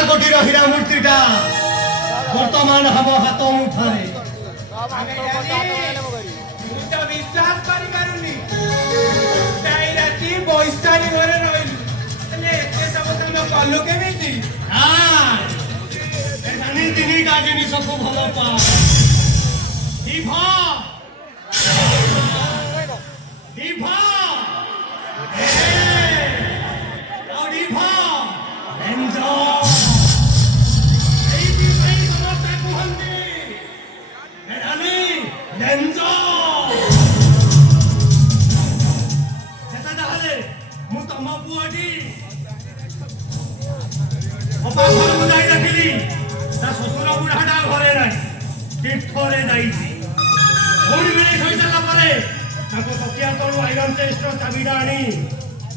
हजार कोटी हीरा मूर्तिटा बर्तमान हम हाथ मुठारे विश्वास करिपारुनी ताई राती बइस्तारी घरे रहिलु तले एते सब काम कलु केमिति एखानी तिनी का जिनिस को भलो पा दीभा दीभा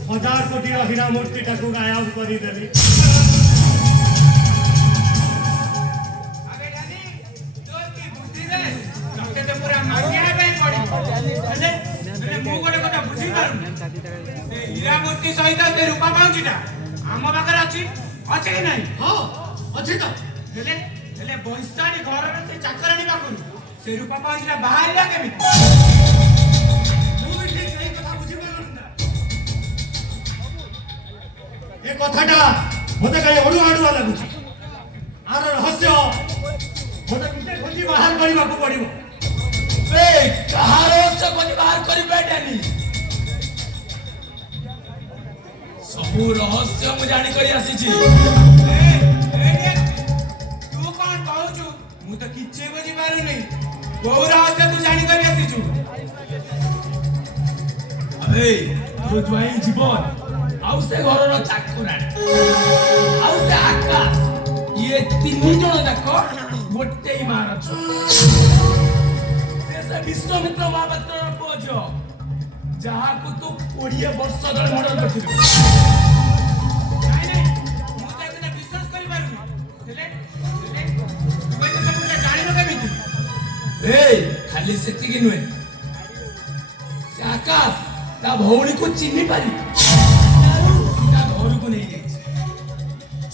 हजार कोटी हीरा मूर्ति टाकू गायब करी देली आगे जानी तोर की बुद्धि रे तके तो पूरा मानिया पे पड़ी अरे मु गोटे কথা बुझी पारु से हीरा मूर्ति सहित से रूपा पाउजीटा आम पाकर अछि अछि कि नहीं हां अछि तो हेले बइस्तारी घर रे से चाकरानी पाकु से रूपा पाउजीटा बाहर केमिति ए कथाटा मते काई अडुआ अडुआ लागुची आर रहस्य मते किते खोजी बाहर करबा को पड़िबो ए कहार रहस्य खोजी बाहर करि बैठानी सबु रहस्य मु जानि करी आसी छी तू कोन कहू मु तो किछे बुझी पारु नहीं को रहस्य तू जानि करी आसी छु अबे तो ज्वाइन जीवन आउ से घरर चाकरानी आउ से आकाश ये तीन जण जाक गोटे ही मार से विश्वामित्र महापात्र पुज जहा को तू 20 वर्ष तले मर्डर करथिलु नहीं नहीं मु तो एतना विश्वास करि पारु हेले तू तो सब जानि न केमिति ए खाली सेति कि नुए से आकाश ता भौणी को चिन्हि पारी को नहीं गई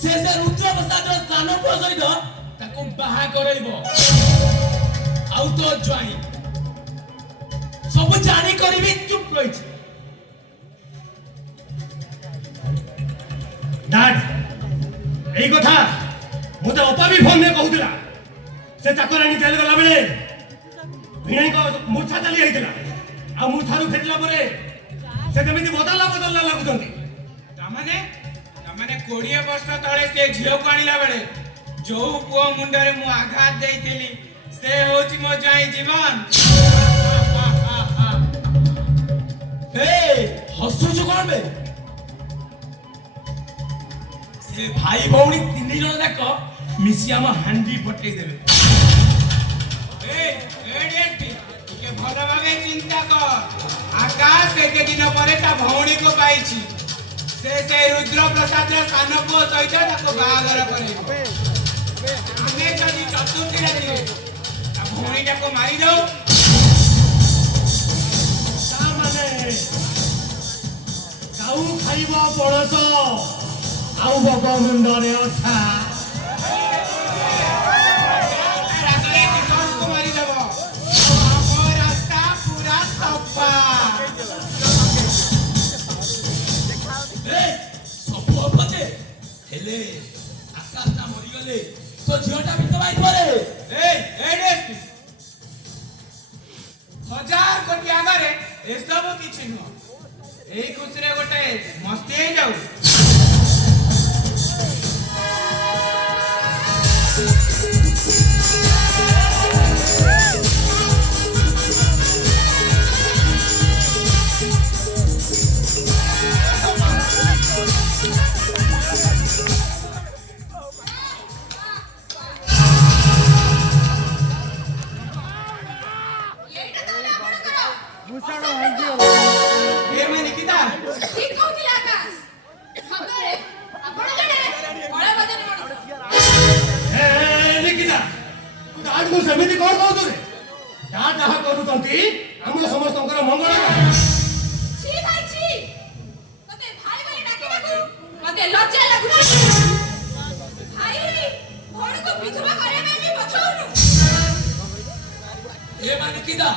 से रुद्र प्रसाद स्थान को सहित ताको बाहा करइबो आउ तो ज्वाई सब जानी करबी चुप रही डैड एई कथा मते अपा भी फोन में कहउतिला से चाकरानी जेल गला बेले भिणई को मूर्छा चली आइतिला आ मूर्छारु फेटला परे से केमिति बदलला लागुचंती तामाने 20 वर्ष तले से झियो को आनिला बेले जो पुओ मुंडरे मु आघात देइथिली से होची मो जाई जीवन ए हसु जो कोन बे से भाई भौणी तीन जण जाक मिसिया म हांडी पटै देबे ए एडीएसपी के भलो भागे चिंता कर आकाश केते दिन परे ता भौणी को पाइछि से रुद्र प्रसाद स्थान को सहित ताको बागर करे आमे जदी चतुर्थी राती भौणीटा को मारी दो ता माने काऊ खाइबो पड़स आउ बग मुंडरे अछा रातले जीवन को मारी देबो रास्ता पूरा सफा हेले आकाश ना मरि गले तो झियोटा भी दबाई परे ए एडीएसपी 1000 कोटी आगरे ए सब किछि न एई खुसरे गोटे मस्ती हे जाऊ ये मैं निकिता ठीक कहूतिला आकाश खबरे आपण जणे बड़ा बदन ए निकिता तू आज को समिति कोन कहू रे जा जहा करूतंती हम समस्तकर मंगल छी भाई छी मते भाई बोली डाकिबाकू मते लज्जा लागुची भाई ବିଧବା କରିବା ପାଇଁ ବି ପଛଉନୁ। ଏ ମାନେ କିଦା